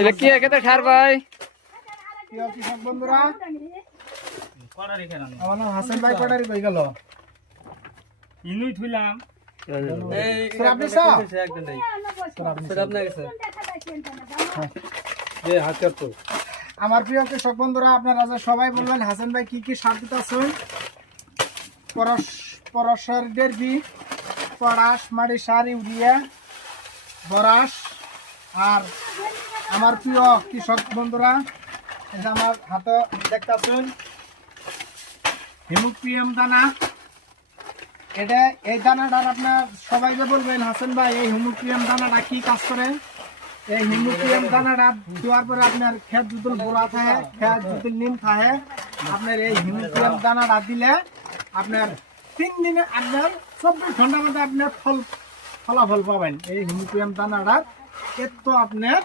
এটা কি একেতে সার ভাই? প্রিয় কৃষক বন্ধুরা, আমার নাম হাসান ভাই। কটারি কই গেল? ইনুই থুইলাম আমার প্রিয় কৃষক বন্ধুরা, আপনারা যে সবাই বলবেন হাসান ভাই কি কি সার দিতেছেন, পরশের ডেরবি, পটাশ, মাটি সার, ইউরিয়া, বরাস। আর আমার প্রিয় কৃষক বন্ধুরা, এই যে আমার হাতে দেখতেছেন হিমোপিয়াম দানা। এটা এই দানাটার আপনার সবাই যে বলবেন হাসান ভাই এই হিমোপিয়াম দানাটা কি কাজ করে। এই হিমোপিয়াম দানাটা দেওয়ার পরে আপনার খেত যদি বোরা থাকে, খেত যদি নিম থাকে, আপনার এই হিমোপিয়াম দানাটা দিলে আপনার 3 দিনে আপনার 24 ঘন্টার মধ্যে আপনার ফলাফল পাবেন। এই হিমোপিয়াম দানাটা এত আপনার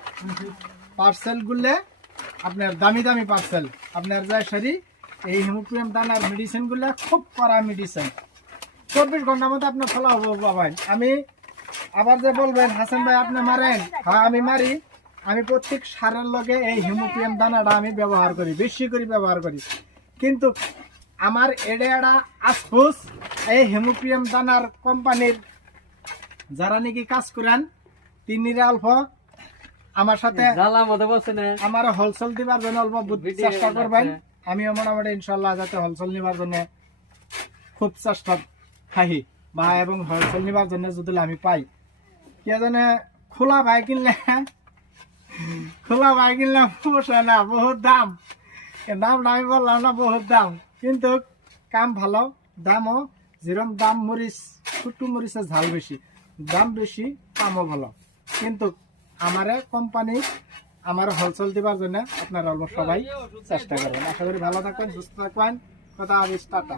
পার্সেল গুলে আপনার দামি দামি পার্সেল আপনার যায় সারি। এই হিমোপিয়াম দানার মেডিসিন গুলা খুব কড়া মেডিসিন, 24 ঘন্টার মধ্যে আপনার ফলাফল পাবেন। আমি আবার যে বলবেন হাসান ভাই আপনি মারেন, হ্যাঁ আমি মারি। আমি প্রত্যেক সারের লগে এই হিমোপিয়াম দানাটা আমি ব্যবহার করি, বেশি করে ব্যবহার করি। কিন্তু আমার এডেয়াটা আফসোস, এই হিমোপিয়াম দানার কোম্পানির যারা নাকি কাজ করেন তিনিরা অল্প আমার সাথে আমার হোলসেল দিবার জন্য অল্প চেষ্টা করবেন। আমিও মোটামুটি ইনশাল্লাহ যাতে হোলসেল নিবার জন্য খুব চেষ্টা থাকি বা এবং হোলসেল নিবার জন্য যদি আমি পাই। কে জানে খোলা ভাই কিনলে পোষায় না, বহুত দাম। দামটা আমি বললাম না, বহুত দাম, কিন্তু কাম ভালো, দামও যেরকম দাম। মরিচ ছোট্ট মরিচের ঝাল বেশি, দাম বেশি, কামও ভালো। কিন্তু আমারে কোম্পানি আমার হোলসেল দিবার জন্য আপনারা অল্প সবাই চেষ্টা করবেন। আশা করি ভালো থাকবেন, সুস্থ থাকবেন। কথা হবে টাটা।